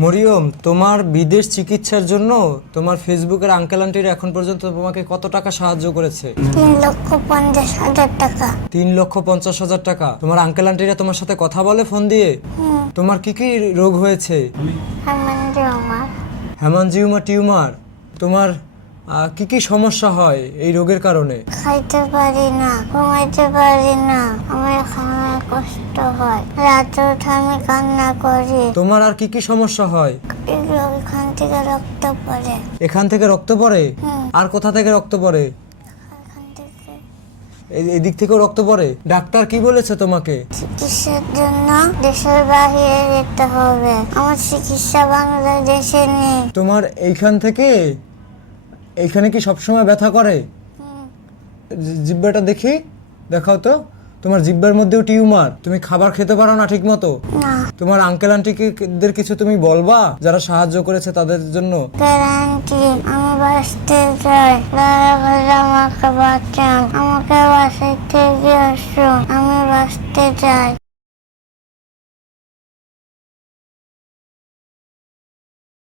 মরিয়ম, তোমার বিদেশ চিকিৎসার জন্য তোমার ফেসবুকের আঙ্কেল আন্টিরা এখন পর্যন্ত তোমাকে কত টাকা সাহায্য করেছে? 3,50,000 টাকা। 3,50,000 টাকা। তোমার আঙ্কেল আন্টিরা তোমার সাথে কথা বলে ফোন দিয়ে? তোমার কি কি রোগ হয়েছে? হেমানজিওমা টিউমার। তোমার কি কি সমস্যা হয় এই রোগের কারণে? খাইতে পারি না, ঘুমাইতে পারি না, আমার খাওয়ার কষ্ট হয়, রাতে উঠে আমি কান্না করি। তোমার আর কি কি সমস্যা হয়? এখান থেকে রক্ত পড়ে। এখান থেকে রক্ত পড়ে? আর কোথা থেকে রক্ত পড়ে? এখান থেকে। এদিক থেকেও রক্ত পড়ে? ডাক্তার কি বলেছে তোমাকে? চিকিৎসার জন্য দেশের বাইরে যেতে হবে, আমার চিকিৎসা বাংলাদেশে নেই। তোমার এইখানে কি সবসময় ব্যথা করে? জিহ্বাটা দেখি, দেখাও তো। তোমার জিহ্বার মধ্যেও টিউমার। তুমি খাবার খেতে পারো না ঠিক মতো? না। তোমার আঙ্কেল আন্টিদের কিছু তুমি বলবা যারা সাহায্য করেছে তাদের জন্য? গ্যারান্টি আমি বাঁচতে চাই, দয়া করে আমাকে বাঁচান, আমাকে বাঁচাতে দিয়ে আসুন, আমি বাঁচতে চাই।